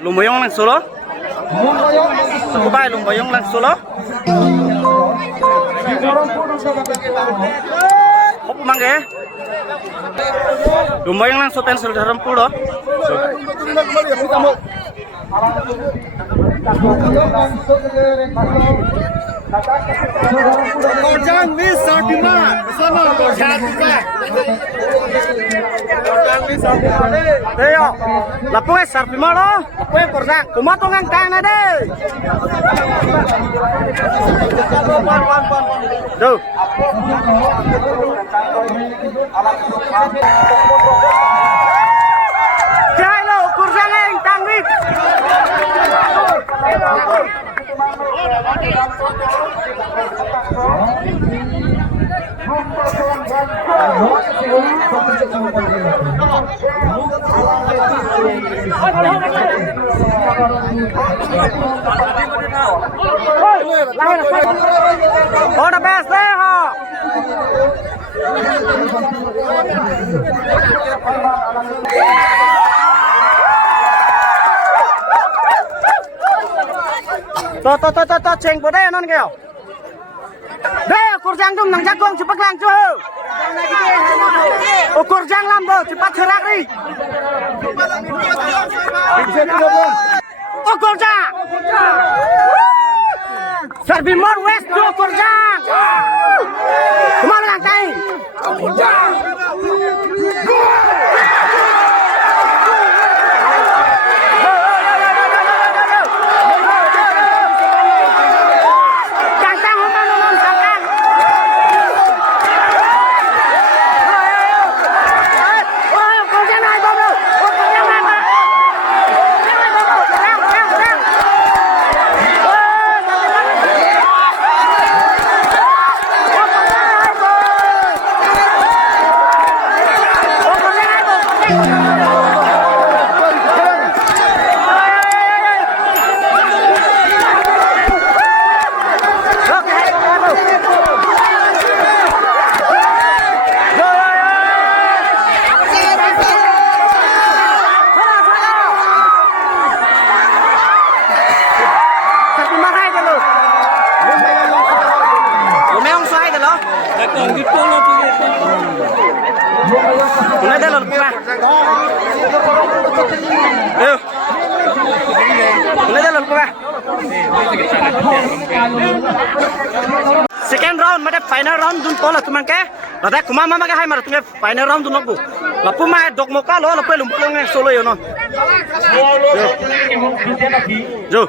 Lumbayong lang solo. Ako ba lumbayong lang solo? Opo mangge. Lumbayong lang so pencil daram pulo. Korjang Miss Sarpima bersama Korjang juga. Korjang Miss Sarpima deh. Deyo, lapuke Sarpima lo, lapuke Korjang. Kumato ngang kang na de. Duh. Jai lo Korjang yang tangwit. All the best there, huh? To cheng bộ đây non kìa. Đây Korjang dum nang jagung cepat lang cu. Oh Korjang lambo cepat gerak nih. Oh Korjang. Sarpima West tu Korjang. Kemana lang tay? Korjang. Second round, macam final round dun pola tu mangke. Lada kuma mama ke hai mar tu final round dun aku. Lapu mai dok moka lo, lapu lumpur yang solo yo non. Jo.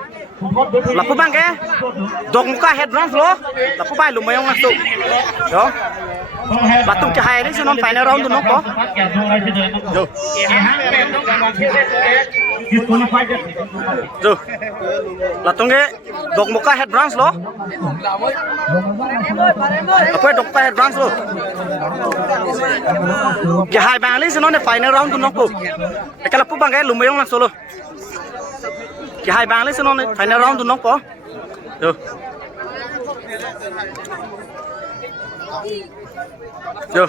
Lapu mangke dok muka head round lo, lapu mai lumpur yang masuk. Jo. Batung ke hai ni sunon final round dun aku. Jo. Jo. Latung ke dok muka head round lo. Apa dok muka head round lo? Ke hai bang ni sunon final round dun aku. Kalau lapu bang ke lumpur yang solo. Ke hai bang ni sunon final round dun aku. Jo. Jo,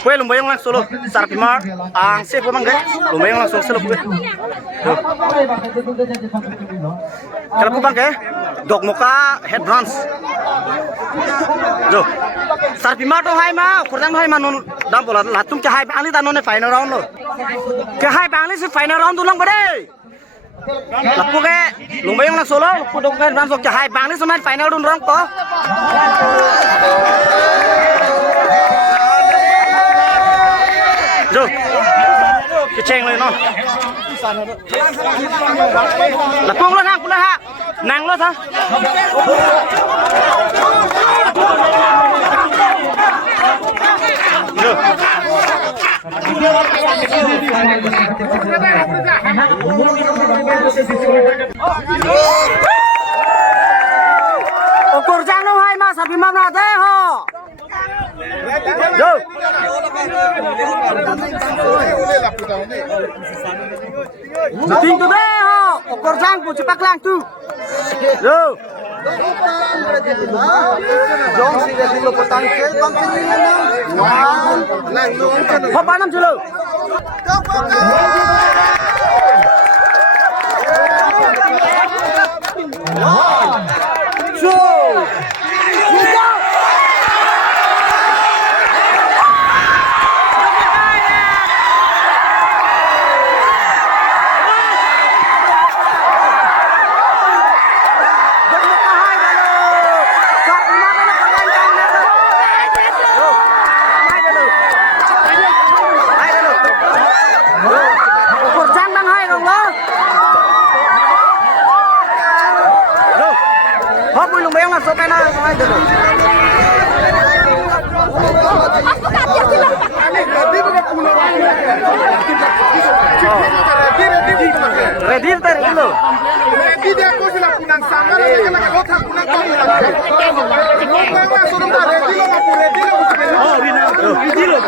kue lumbayong lang solo, Sarpima, ang sepo mangga, lumbayong lang solo kue. Jo, kalau pun bangga, dok muka head bronze. Jo, Sarpima to hai ma, Korjang hai ma non, dam bola, latung ke hai bangli ta non final round lo, ke hai bangli se final round tulang bade. Lapu ke lumbayong lang solo, lapu dok head bronze ke hai bangli se main final round rong ko. Jo, kecengเลยnon. Lapung lo nang pula ha, nang lo ta. Jo. Oh Korjang no hai ma Sarpima na de ho. Jo. Ting tu deh ho, Korjang pun cepat lang tu. Yo. Jom si dia dulu petang ke bang sini na. Wah, lang lu. Apa nam dulu? lumayang na so kay na ay dito. Ready tar ilo. Ready dia ko sila punang sama na sa kanila ko ta punang ko. Ready lo na ready lo.